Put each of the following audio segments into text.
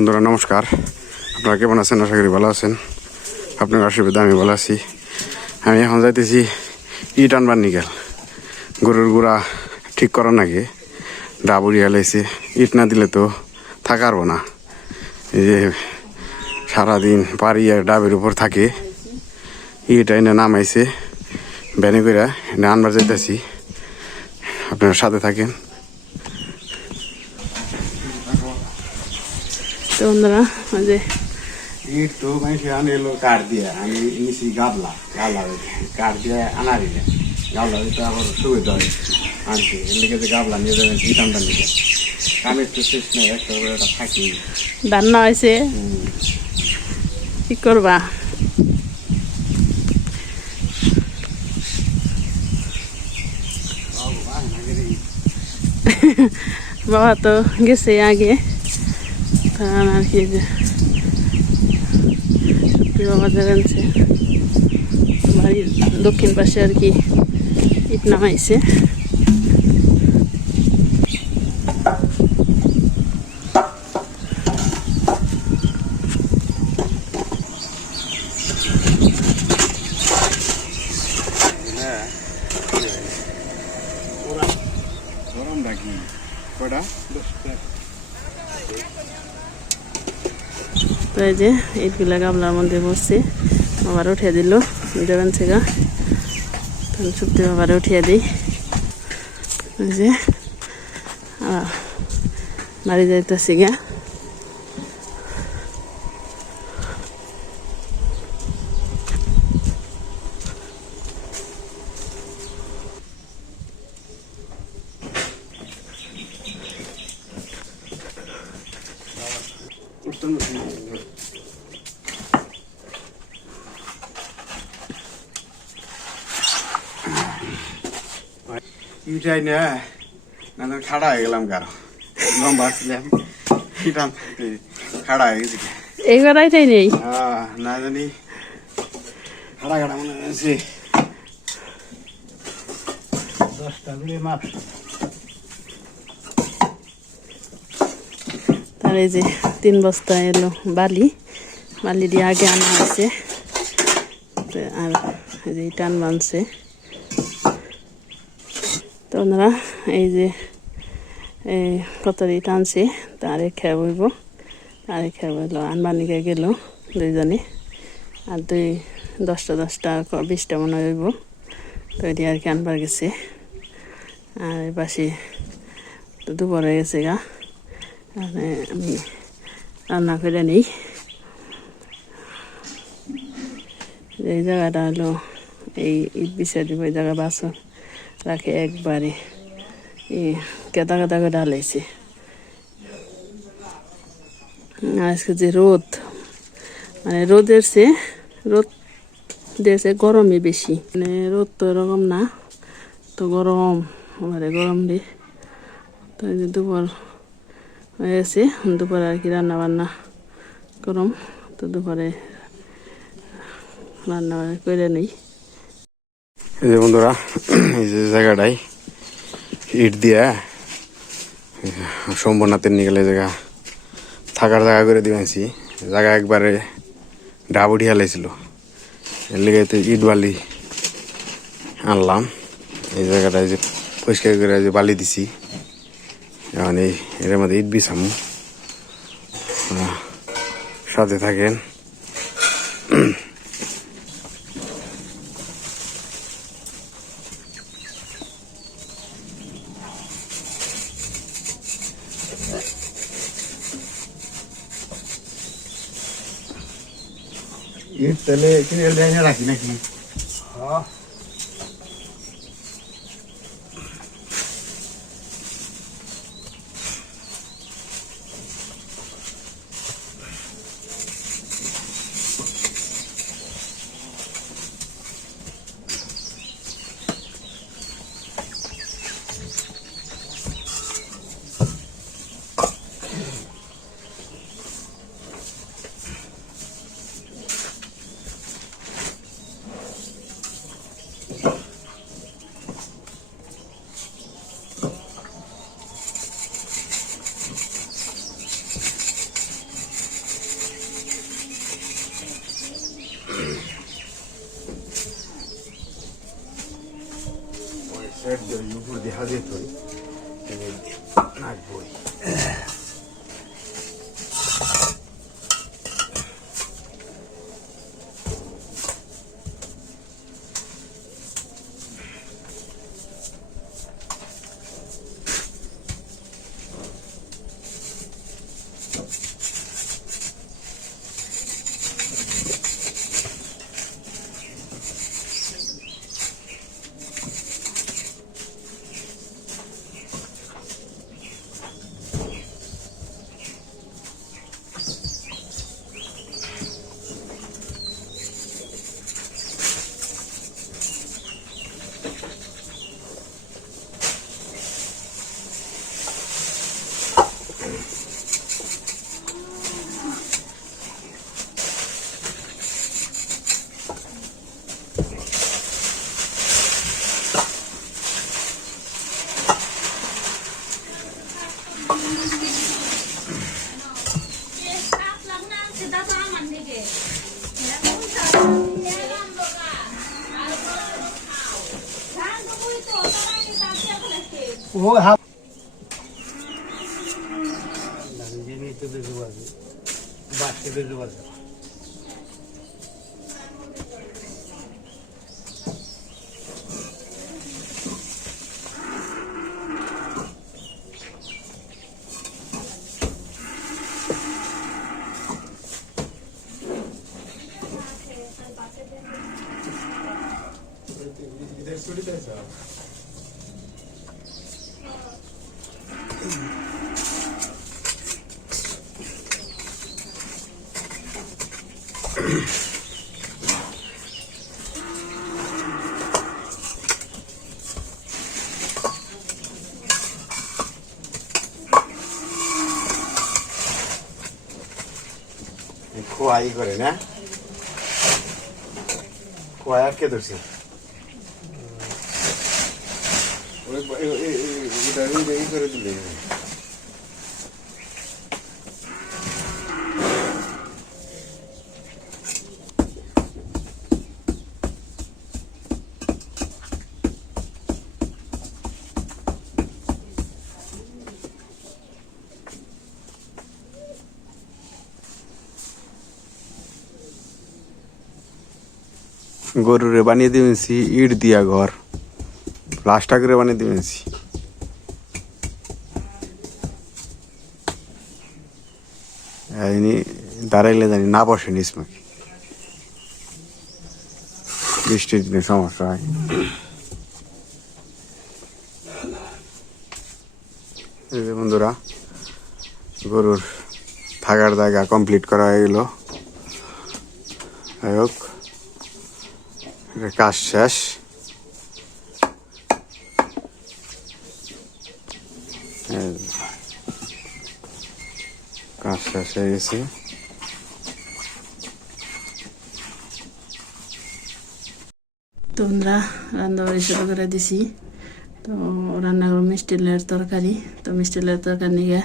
বন্ধুরা নমস্কার, আপনারা কেমন আছেন? আশা করি ভালো আছেন। আপনার আশীর্বাদে আমি ভালো আছি। আমি এখন যাইতেছি ইট আনবার নিকেল। গরুর গুঁড়া ঠিক করার নাকি ডাবুরি হেলাইছে। ইট না দিলে তো থাকারবো না। এই যে সারাদিন পারি আর ডাবের উপর থাকে, ইট এনে নামাইছে ব্যানে করে এনে আনবার যাইতেছি। আপনারা সাথে থাকেন। তো বন্ধুরা ওই যে ইট তো মানুষ আনে এলো কাঠ দিয়ে, আমি নিছি গাবলা কাঠ দিয়ে আনারি গাবলা তো আবার সুবিধা হয় আনছি। এর লিগে যে গাবলা নিয়ে যাবেন ইটানটার লিগে কামের তো শেষ নেই, একটা করে একটা থাকি রান্না হয়েছে, কি করবা? বাবা তো গেছে আগে, কারণ আর কি যে সত্যি বাবা জানছে বাড়ির দক্ষিণ পাশে আর কি ইট নামাইছে। গরম রাখি কটা তো এই যে ইটগুলা গামলার মধ্যে বসছে, আবার উঠিয়ে দিল দেবেন থেকে, তখন সত্যি আবার উঠিয়ে দিই। ওই যে বাড়ি যাইতেছি গা। ইটাই না না খাড়া হয়ে গেলাম, কারো লম্বা ছিলাম খাড়া হয়ে গেছি। এইবার আইটাই নেই, না জানি খাড়া খাড়া মনে হয়েছে 10টা করে মাপ। তার এই যে 3 বস্তা এলো বালি দিয়ে আগে আনা হয়েছে। আর এই যে টান বানছে। তো ওনারা এই যে কতরি টানছে তারে খেয়ে বইব, তারে খেয়ে বইল আনবার নিকে গেল দুইজনে, আর 10টা 20টা মনে হইব। তো এটি আর কি আনবার গেছে। আর এই পাশে তো দুপুর হয়ে গেছে গা, আমি রান্না করে নিই। এই জায়গাটা হলো এই ইট বিছিয়ে দিব, এই জায়গা বাসন রাখে একবারে কেদা কেদা করে ঢালাইছে। আজকে যে রোদ, মানে রোদ দিয়েছে গরমই বেশি, মানে রোদ তো এরকম না, তো গরম মানে গরম দিয়ে। তো এই যে দুপুর হয়ে গেছে, দুপুরে আর কি রান্না বান্না গরম, তো দুপুরে রান্না করে নিই। এই যে বন্ধুরা, এই যে জায়গাটাই ইট দিয়া সম্পূর্ণাতের নিয়ে গেলে জায়গা থাকার জায়গা করে দিয়েছি। জায়গা একবারে ডাবুডি হালাইছিল, এর লেগে তো ইট বালি আনলাম। এই জায়গাটায় যে পরিষ্কার করে যে বালি দিছি, এখন এর মধ্যে ইট বিছামু। সাথে থাকেন। ইট তাহলে এনে রাখি নাকি? সেট দিয়ে উপর দিয়ে হাজির করি নাকবই ও হাফ খোয়াই করে না খোয়াই আর কে ধরছে করে দিলে গরুরে বানিয়ে দিয়েছি ইট দিয়া ঘর প্লাস্টার করে বানিয়ে দিয়েছি দাঁড়াইলে জানি না বসে নিস মাকে বৃষ্টির দিনে সমস্যা হয় এই যে বন্ধুরা গরুর থাকার জায়গা কমপ্লিট করা হয়ে গেল যাই হোক কাজ শেষ কাজ শেষ হয়ে গেছে তো আমরা রান্নাবাড়ি শুরু করে দিছি তো রান্না করবো মিষ্টি লের তরকারি তো মিষ্টি লের তরকারি নিয়ে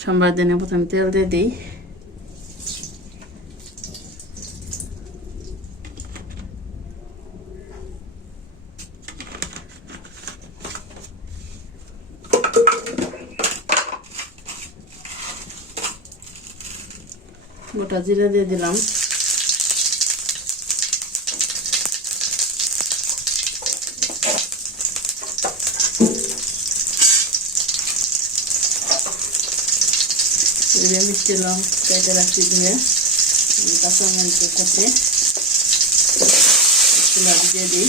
সোমবার দিনে প্রথমে তেল দিয়ে দিই গোটা জিরা দিয়ে দিলাম মিষ্টি লং কেটে রাখছি দিয়ে কাঁচামরিচের সাথে চুলা দিয়ে দিই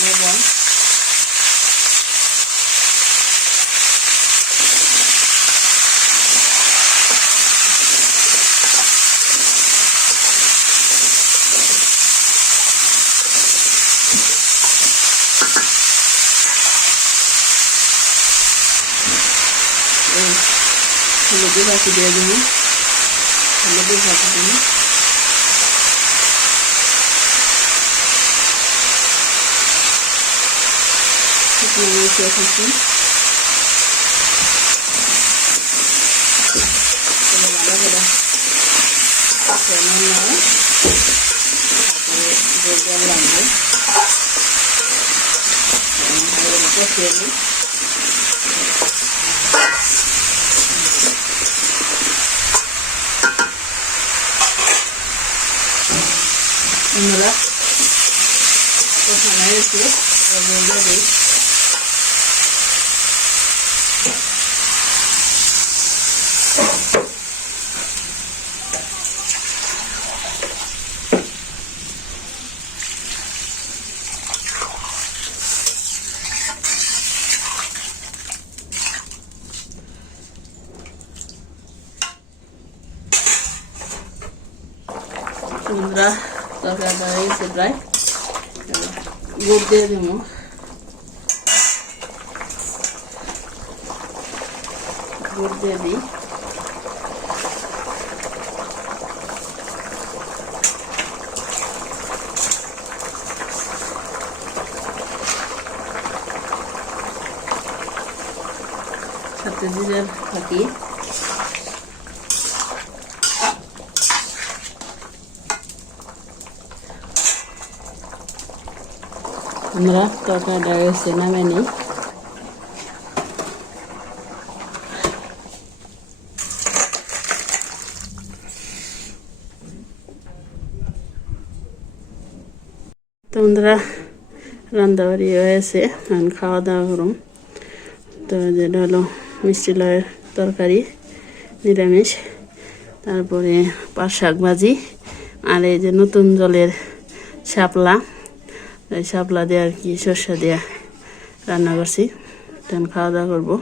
লবণ হলুদের বাকি দিয়ে দিই হলুদের বাকি দিই শুকনো মরিচ রেখেছি লাগবে কষিয়ে নিই। আমরা কষানো হয়েছে দিই। আমরা তরকারিটা হয়েছে প্রায়, গুড় দিয়ে দেব। গুড় দিয়ে দিই। সাথে জিরে থাকি। আমরা তরকারিটা হয়েছে নামে নিই। তোমরা রান্নাবাড়ি হয়েছে, এখন খাওয়া দাওয়া করুন। তো যেটা হলো মিষ্টি লয়ের তরকারি নিরামিষ, তারপরে পাট শাক ভাজি, আর এই যে নতুন জলের শাপলা, এই শাপলা দিয়ে আর কি সর্ষে দিয়ে রান্না করছি। তখন খাওয়া দাওয়া করবো।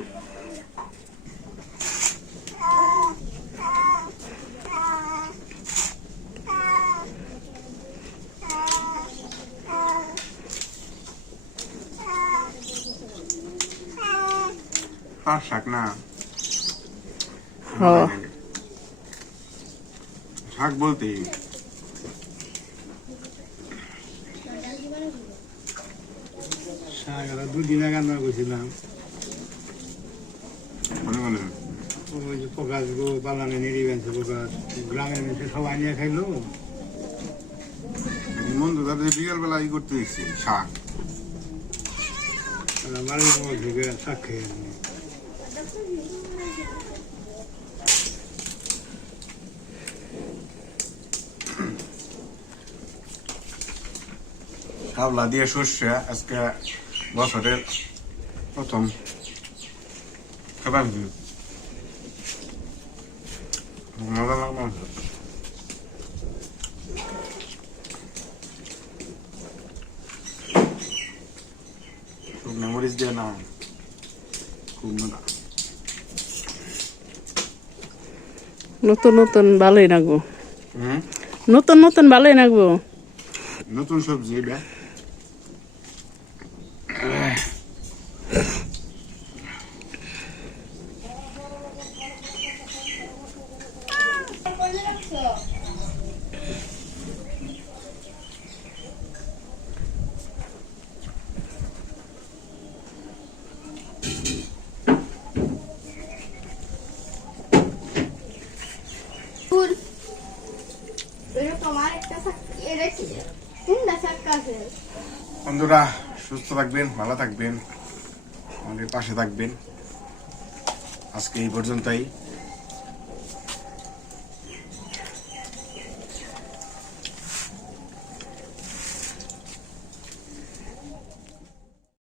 পাট শাক না, শাক বলতে শাক আর 2 দিন আগে রান্না করছিলাম। ওই যে প্রকাশ গো বালানে নিরিবেছে, প্রকাশ গ্রামের মেসে সবাই নিয়ে খাইলো। বন্ধু তাদের বিকালবেলা ই করতে দিচ্ছি শাক, বাড়ির থেকে শাক খেয়ে শাপলা দিয়ে সর্ষে আজকে বছরের প্রথম খাবার। মজা লাগবে। শুকনো মরিচ দিয়ে না, খুব মজা। নতুন নতুন ভালোই লাগবো, নতুন নতুন ভালোই লাগবো। নতুন সবজি এটা। বন্ধুরা সুস্থ থাকবেন, ভালো থাকবেন, আমাদের পাশে থাকবেন। আজকে এই পর্যন্তই।